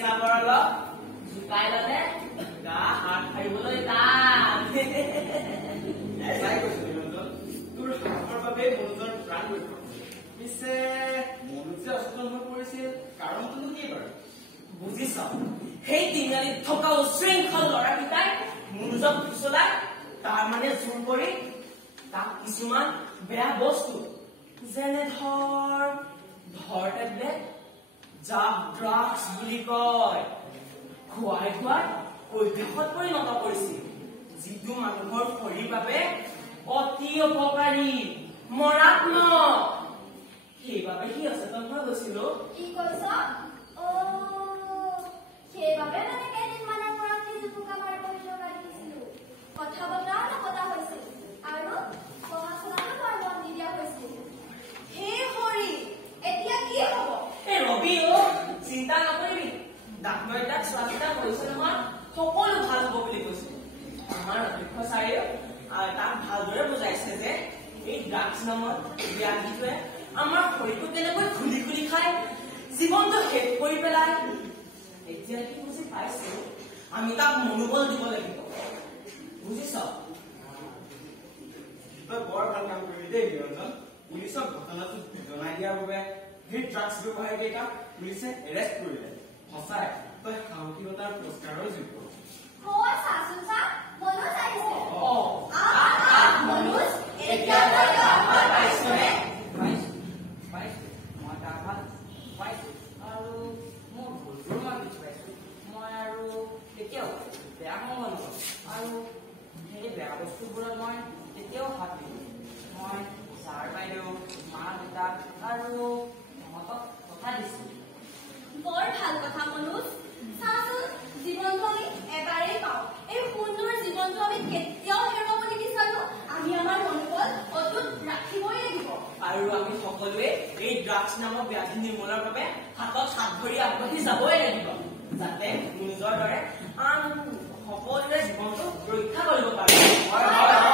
চাবৰ অলপ জোকাই ললে গা হাত সাৰিবলৈ টান তোৰ সাহসৰ বাবে মনোজৰ প্ৰাণ ৰক্ষা পিছে মনোজ যে অচেতন হৈ পৰিছিল কাৰণটোনো কি বাৰু বুজিছ সেই তিনিআলিত থকা উশৃংখল ল'ৰাকেইটাই মনোজক ফুচলাই তাৰ মানে জোৰ কৰি তাক কিছুমান বেয়া বস্তু যেনে ধৰ টেবলেট যাক ড্ৰাগছ বুলি কয় খুৱাই অভ্যাসত পৰিণত কৰিছিল যিটো মানুহৰ শৰীৰৰ বাবে অতি অপকাৰী মৰাত্মক সেইবাবে সি অচেতন হৈ গৈছিল কি কৈছ সেইবাবে মানে কেইদিনমানৰ পৰা ফেচবুক আমাৰ পৰিচয় দিছিলো কথা বতৰা নপতা হৈছিল আৰু পঢ়া শুনাতো বৰ মন নিদিয়া হৈছিল হে হৰি এতিয়া কি হব এই ৰবি চিন্তা নকৰিবি ডাক্তৰে তাক চোৱাচিতা কৰিছে নহয় সকলো ভাল হব বুলি কৈছে আমাৰ অধ্যক্ষ ছাৰে তাক ভালদৰে বুজাইছে যে এই ড্ৰাগছ নামৰ ব্যাধিটোৱে আমাৰ শৰীৰটো কেনেকৈ খুলি খুলি খায় জীৱনটো শেষ কৰি পেলায় এতিয়া কি বুজি পাইছো আমি তাক মনোবল দিব লাগিব বুজিছ তই বৰ ভাল কাম কৰিবি দেই নিৰঞ্জন পুলিচক ঘটনাটো জনাই দিয়াৰ বাবে সেই ড্ৰাগছ ব্যৱহাৰকেইটা পুলিচে এৰেষ্ট কৰিলে সঁচাই তই সাহসিকতাৰ পুৰস্কাৰৰ যোগ্য হয় চাচোন চা মনোজ আহিছে মনোজ এতিয়া তই গা ভাল পাইছনে পাইছো মই গা ভাল পাইছো আৰু মোৰ ভুলবোৰ মই বুজি পাইছো মই আৰু কেতিয়াও বেয়া কাম নকৰো আৰু সেই বেয়া বস্তুবোৰত মই কেতিয়াও হাত দিওঁ মই ছাৰ বাইদেউ মা দেউতা আৰু সিহঁতক কথা দিছো বৰ ভাল কথা মনোজ চাচোন জীৱনটো আমি এবাৰেই পাওঁ এই সুন্দৰ জীৱনটো আমি কেতিয়াও হেৰুৱাব নিবিচাৰো আমি আমাৰ মনোবল অটুট ৰাখিবই লাগিব আৰু আমি সকলোৱে এই ড্ৰাগছ নামৰ ব্যাধি নিৰ্মূলৰ বাবে হাতত হাত ধৰি আগবাঢ়ি যাবই লাগিব যাতে নিজৰ দৰে আন সকলোৰে জীৱনটো ৰক্ষা কৰিব পাৰে